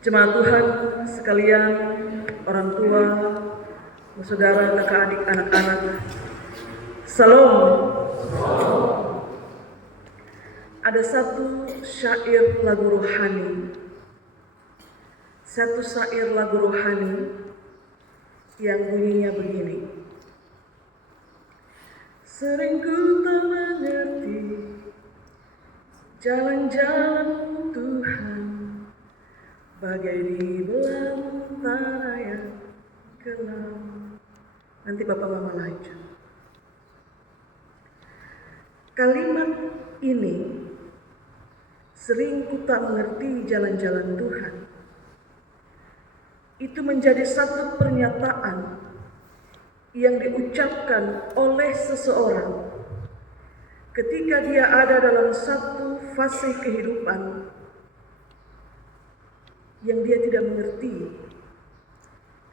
Jemaat Tuhan sekalian, orang tua, saudara, kakak adik, anak-anak, Salam. Ada satu syair lagu rohani, yang bunyinya begini. Sering ku tak mengerti jalan-jalan Tuhan, bagai di belantara yang gelap. Nanti Bapak Mama lanjut. Kalimat ini, sering ku tak mengerti jalan-jalan Tuhan, itu menjadi satu pernyataan yang diucapkan oleh seseorang ketika dia ada dalam satu fase kehidupan yang dia tidak mengerti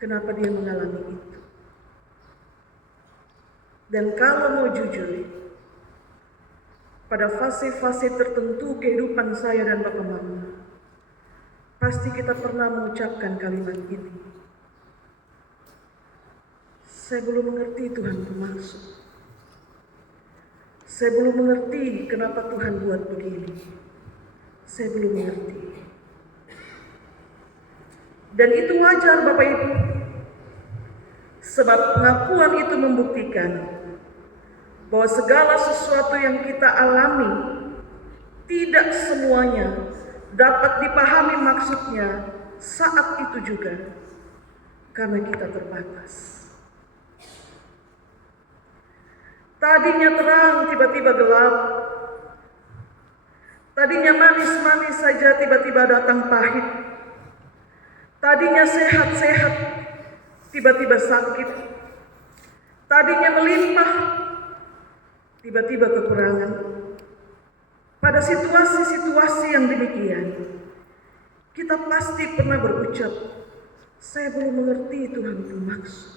kenapa dia mengalami itu. Dan kalau mau jujur, pada fase-fase tertentu kehidupan saya dan Bapak Mama, pasti kita pernah mengucapkan kalimat ini. Saya belum mengerti Tuhan bermaksud. Saya belum mengerti kenapa Tuhan buat begini. Saya belum mengerti. Dan itu wajar Bapak Ibu. Sebab pengakuan itu membuktikan bahwa segala sesuatu yang kita alami tidak semuanya dapat dipahami maksudnya saat itu juga, karena kita terbatas. Tadinya terang, tiba-tiba gelap. Tadinya manis-manis saja, tiba-tiba datang pahit. Tadinya sehat-sehat, tiba-tiba sakit. Tadinya melimpah, tiba-tiba kekurangan. Pada situasi-situasi yang demikian, kita pasti pernah berucap, saya belum mengerti Tuhan bermaksud.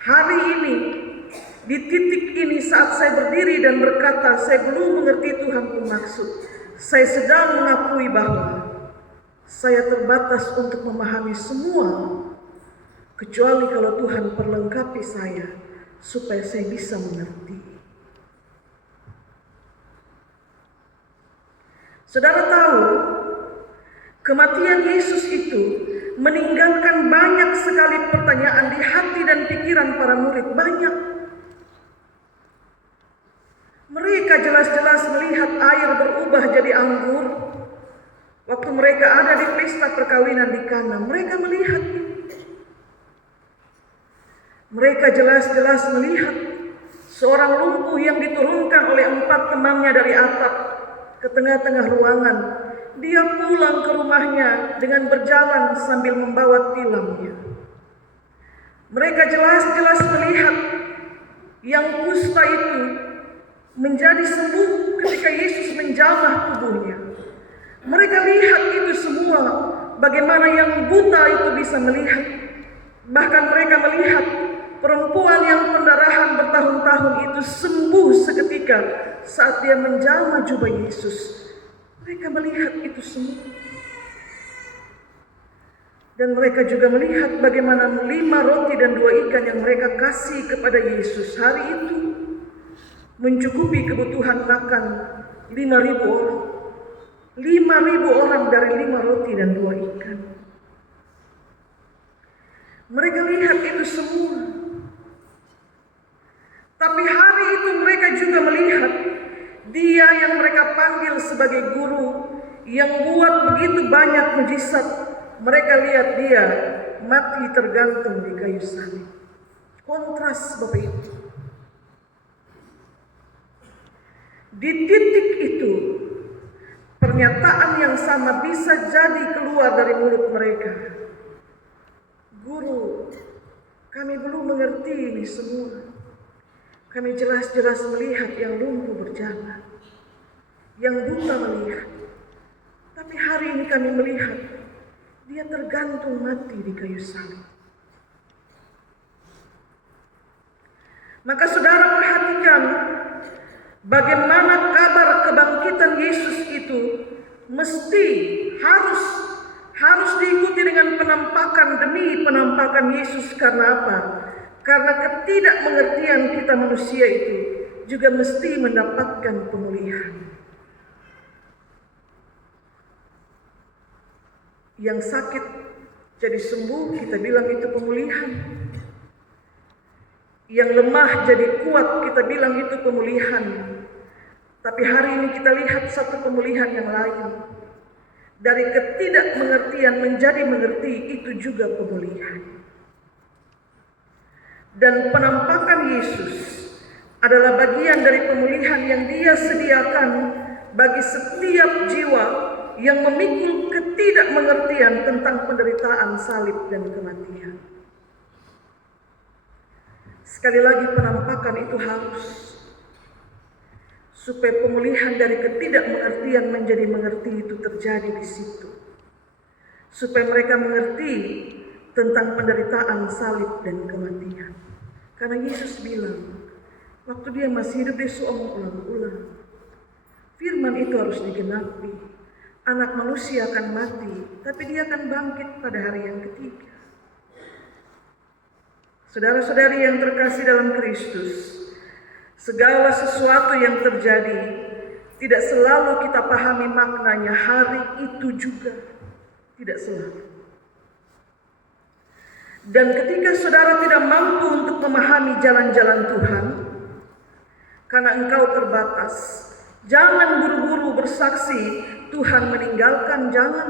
Hari ini, di titik ini saat saya berdiri dan berkata, saya belum mengerti Tuhan bermaksud, saya sedang mengakui bahwa saya terbatas untuk memahami semua, kecuali kalau Tuhan perlengkapi saya, supaya saya bisa mengerti. Saudara tahu, kematian Yesus itu meninggalkan banyak sekali pertanyaan di hati dan pikiran para murid. Banyak. Mereka jelas-jelas melihat air berubah jadi anggur. Waktu mereka ada di pesta perkawinan di Kana, mereka melihat. Mereka jelas-jelas melihat seorang lumpuh yang diturunkan oleh 4 temannya dari atap ke tengah-tengah ruangan. Dia pulang ke rumahnya dengan berjalan sambil membawa tilamnya. Mereka jelas-jelas melihat yang kusta itu menjadi sembuh ketika Yesus menjamah tubuhnya. Mereka lihat itu semua, bagaimana yang buta itu bisa melihat. Bahkan mereka melihat perempuan yang pendarahan bertahun-tahun itu sembuh seketika saat dia menjamah jubah Yesus. Mereka melihat itu semua. Dan mereka juga melihat bagaimana 5 roti dan 2 ikan yang mereka kasih kepada Yesus hari itu mencukupi kebutuhan makan 5.000 orang. 5.000 orang dari 5 roti dan 2 ikan. Mereka lihat itu semua. Tapi hari itu mereka juga melihat Dia yang mereka panggil sebagai guru, yang buat begitu banyak mujizat. Mereka lihat Dia mati tergantung di kayu salib. Kontras Bapak Ibu. Di titik itu, pernyataan yang sama bisa jadi keluar dari mulut mereka. Guru, kami belum mengerti ini semua. Kami jelas-jelas melihat yang lumpuh berjalan, yang buta melihat. Tapi hari ini kami melihat Dia tergantung mati di kayu salib. Maka saudara perhatikan bagaimana kabar kebangkitan Yesus itu mesti harus harus diikuti dengan penampakan demi penampakan Yesus. Karena apa? Karena ketidakmengertian kita manusia itu juga mesti mendapatkan pemulihan. Yang sakit jadi sembuh, kita bilang itu pemulihan. Yang lemah jadi kuat, kita bilang itu pemulihan. Tapi hari ini kita lihat satu pemulihan yang lain. Dari ketidakmengertian menjadi mengerti, itu juga pemulihan. Dan penampakan Yesus adalah bagian dari pemulihan yang Dia sediakan bagi setiap jiwa yang memikul ketidakmengertian tentang penderitaan salib dan kematian. Sekali lagi, penampakan itu harus, supaya pemulihan dari ketidakmengertian menjadi mengerti itu terjadi di situ. Supaya mereka mengerti tentang penderitaan salib dan kematian. Karena Yesus bilang, waktu Dia masih hidup, Dia suka mengulang-ulang. Firman itu harus digenapi. Anak manusia akan mati, tapi Dia akan bangkit pada hari yang ketiga. Saudara-saudari yang terkasih dalam Kristus, segala sesuatu yang terjadi tidak selalu kita pahami maknanya hari itu juga. Tidak selalu. Dan ketika saudara tidak mampu untuk memahami jalan-jalan Tuhan, karena engkau terbatas, jangan buru-buru bersaksi Tuhan meninggalkan, jangan.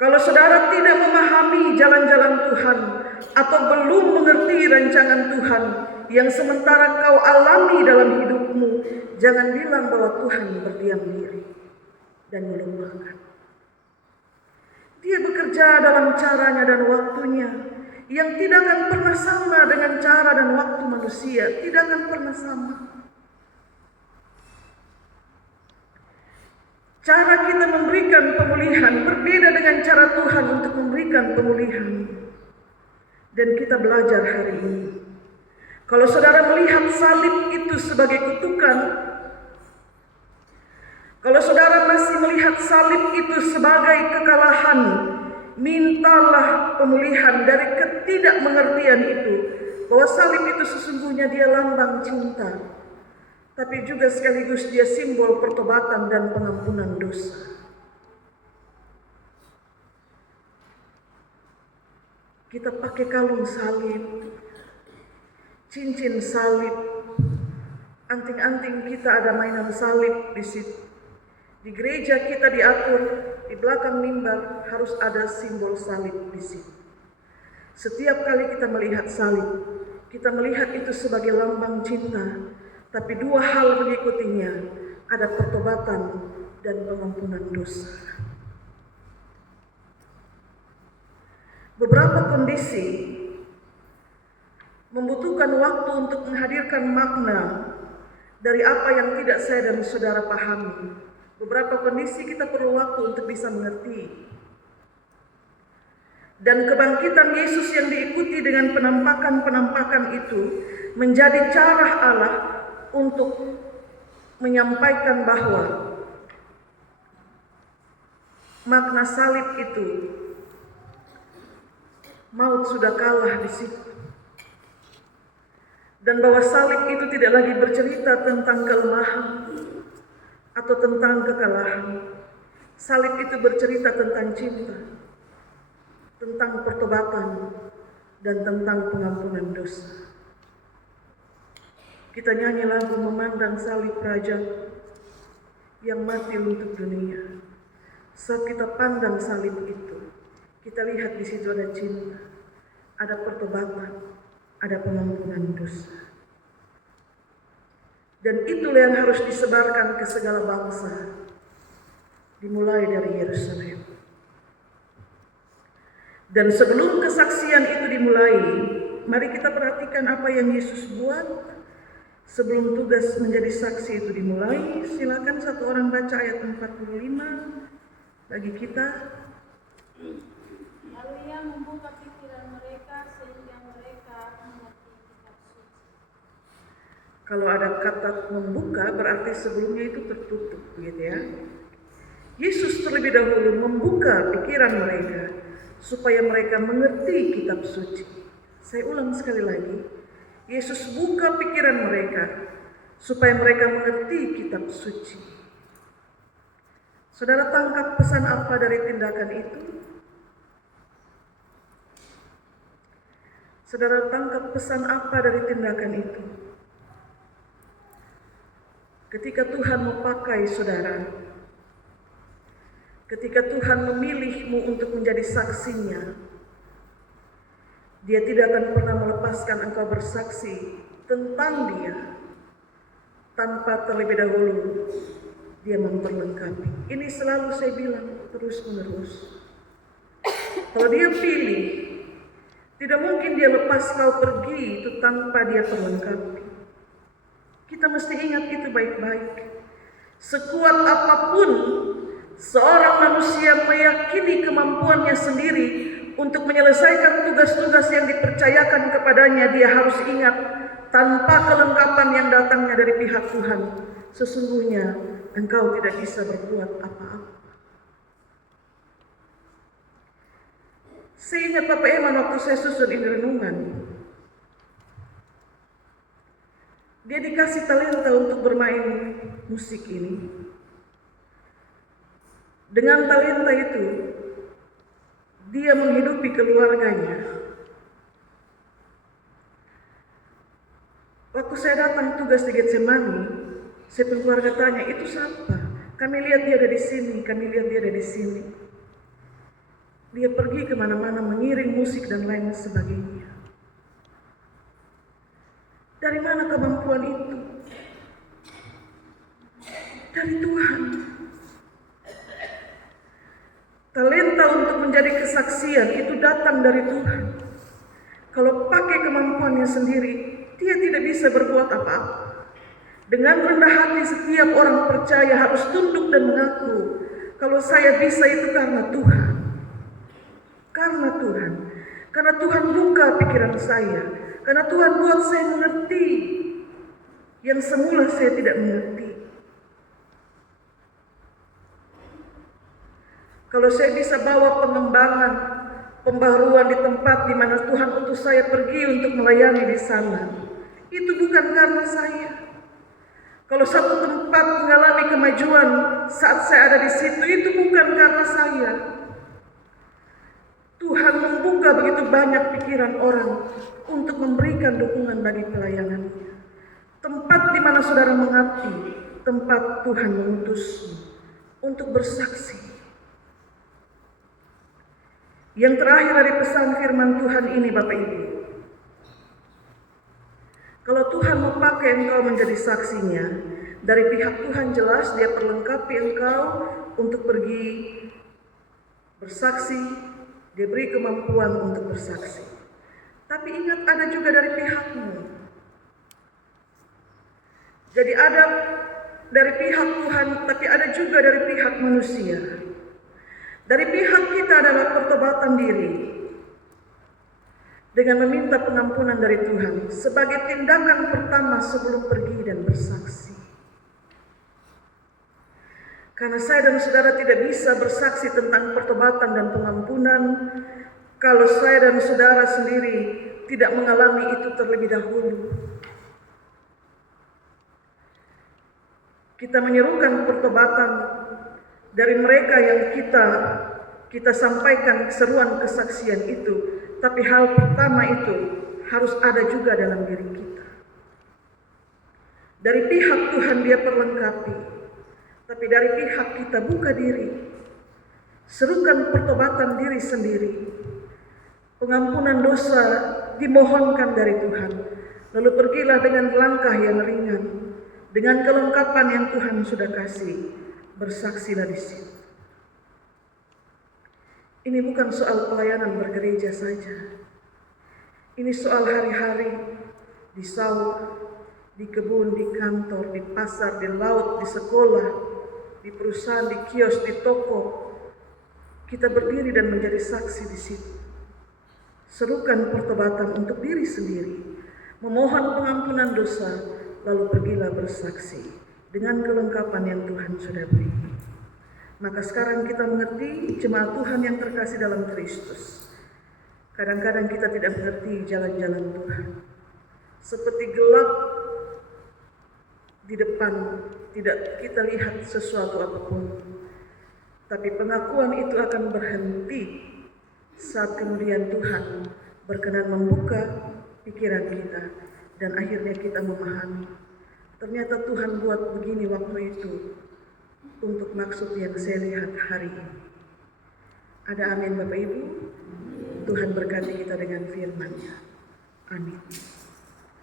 Kalau saudara tidak memahami jalan-jalan Tuhan atau belum mengerti rancangan Tuhan yang sementara kau alami dalam hidupmu, jangan bilang bahwa Tuhan berdiam diri dan melupakan. Dia bekerja dalam caranya dan waktunya yang tidak akan pernah sama dengan cara dan waktu manusia, tidak akan pernah sama. Cara kita memberikan pemulihan berbeda dengan cara Tuhan untuk memberikan pemulihan. Dan kita belajar hari ini. Kalau saudara melihat salib itu sebagai kutukan, kalau saudara masih melihat salib itu sebagai kekalahan, mintalah pemulihan dari ketidakmengertian itu. Bahwa salib itu sesungguhnya dia lambang cinta. Tapi juga sekaligus dia simbol pertobatan dan pengampunan dosa. Kita pakai kalung salib, cincin salib, anting-anting kita ada mainan salib di situ. Di gereja kita diatur, di belakang mimbar harus ada simbol salib di situ. Setiap kali kita melihat salib, kita melihat itu sebagai lambang cinta. Tapi dua hal mengikutinya, ada pertobatan dan pengampunan dosa. Beberapa kondisi membutuhkan waktu untuk menghadirkan makna dari apa yang tidak saya dan saudara pahami. Beberapa kondisi kita perlu waktu untuk bisa mengerti. Dan kebangkitan Yesus yang diikuti dengan penampakan-penampakan itu menjadi cara Allah untuk menyampaikan bahwa makna salib itu, maut sudah kalah di situ. Dan bahwa salib itu tidak lagi bercerita tentang kelemahan atau tentang kekalahan. Salib itu bercerita tentang cinta, tentang pertobatan, dan tentang pengampunan dosa. Kita nyanyi lagu memandang salib Raja yang mati untuk dunia. Saat kita pandang salib itu, kita lihat di situ ada cinta, ada pertobatan, ada pengampunan dosa. Dan itulah yang harus disebarkan ke segala bangsa, dimulai dari Yerusalem. Dan sebelum kesaksian itu dimulai, mari kita perhatikan apa yang Yesus buat. Sebelum tugas menjadi saksi itu dimulai, silakan satu orang baca ayat 45 bagi kita. Lalu Ia membuka pikiran mereka sehingga mereka mengerti kitab suci. Kalau ada kata membuka berarti sebelumnya itu tertutup, begitu ya. Yesus terlebih dahulu membuka pikiran mereka supaya mereka mengerti kitab suci. Saya ulang sekali lagi. Yesus buka pikiran mereka supaya mereka mengerti kitab suci. Saudara tangkap pesan apa dari tindakan itu? Saudara tangkap pesan apa dari tindakan itu? Ketika Tuhan memakai saudara, ketika Tuhan memilihmu untuk menjadi saksinya, Dia tidak akan pernah melepaskan engkau bersaksi tentang Dia tanpa terlebih dahulu Dia memperlengkapi. Ini selalu saya bilang terus menerus. Kalau Dia pilih, tidak mungkin Dia lepas kau pergi itu tanpa Dia perlengkapi. Kita mesti ingat itu baik-baik. Sekuat apapun seorang manusia meyakini kemampuannya sendiri untuk menyelesaikan tugas-tugas yang dipercayakan kepadanya, dia harus ingat, tanpa kelengkapan yang datangnya dari pihak Tuhan, sesungguhnya engkau tidak bisa berbuat apa-apa. Saya ingat Bapak Eman waktu saya susun ini renungan. Dia dikasih talenta untuk bermain musik ini. Dengan talenta itu, dia menghidupi keluarganya. Waktu saya datang tugas di Getsemani, saya pun keluarga tanya, itu siapa? Kami lihat dia ada di sini, kami lihat dia ada di sini. Dia pergi kemana-mana mengiring musik dan lain sebagainya. Dari mana kemampuan itu? Dari Tuhan. Talenta untuk menjadi kesaksian itu datang dari Tuhan. Kalau pakai kemampuannya sendiri, dia tidak bisa berbuat apa-apa. Dengan rendah hati setiap orang percaya harus tunduk dan mengaku, kalau saya bisa itu karena Tuhan. Karena Tuhan. Karena Tuhan buka pikiran saya. Karena Tuhan buat saya mengerti yang semula saya tidak mengerti. Kalau saya bisa bawa pengembangan, pembaruan di tempat di mana Tuhan utus saya pergi untuk melayani di sana, itu bukan karena saya. Kalau satu tempat mengalami kemajuan saat saya ada di situ, itu bukan karena saya. Tuhan membuka begitu banyak pikiran orang untuk memberikan dukungan bagi pelayanannya. Tempat di mana saudara mengabdi, tempat Tuhan mengutusmu untuk bersaksi. Yang terakhir dari pesan firman Tuhan ini Bapak Ibu. Kalau Tuhan mau pakai engkau menjadi saksinya, dari pihak Tuhan jelas Dia perlengkapi engkau untuk pergi bersaksi. Dia beri kemampuan untuk bersaksi. Tapi ingat, ada juga dari pihakmu. Jadi ada dari pihak Tuhan, tapi ada juga dari pihak manusia. Dari pihak kita adalah pertobatan diri dengan meminta pengampunan dari Tuhan sebagai tindakan pertama sebelum pergi dan bersaksi. Karena saya dan saudara tidak bisa bersaksi tentang pertobatan dan pengampunan kalau saya dan saudara sendiri tidak mengalami itu terlebih dahulu. Kita menyerukan pertobatan dari mereka yang kita sampaikan seruan kesaksian itu, tapi hal pertama itu harus ada juga dalam diri kita. Dari pihak Tuhan Dia perlengkapi, tapi dari pihak kita buka diri, serukan pertobatan diri sendiri. Pengampunan dosa dimohonkan dari Tuhan, lalu pergilah dengan langkah yang ringan, dengan kelengkapan yang Tuhan sudah kasih, bersaksilah di situ. Ini bukan soal pelayanan bergereja saja. Ini soal hari-hari di sawah, di kebun, di kantor, di pasar, di laut, di sekolah, di perusahaan, di kios, di toko. Kita berdiri dan menjadi saksi di situ. Serukan pertobatan untuk diri sendiri, memohon pengampunan dosa, lalu pergilah bersaksi dengan kelengkapan yang Tuhan sudah beri. Maka sekarang kita mengerti jemaat Tuhan yang terkasih dalam Kristus. Kadang-kadang kita tidak mengerti jalan-jalan Tuhan. Seperti gelap di depan, tidak kita lihat sesuatu apapun. Tapi pengakuan itu akan berhenti saat kemudian Tuhan berkenan membuka pikiran kita dan akhirnya kita memahami. Ternyata Tuhan buat begini waktu itu untuk maksud yang saya lihat hari ini. Ada amin Bapak Ibu? Tuhan berkati kita dengan firman-Nya. Amin.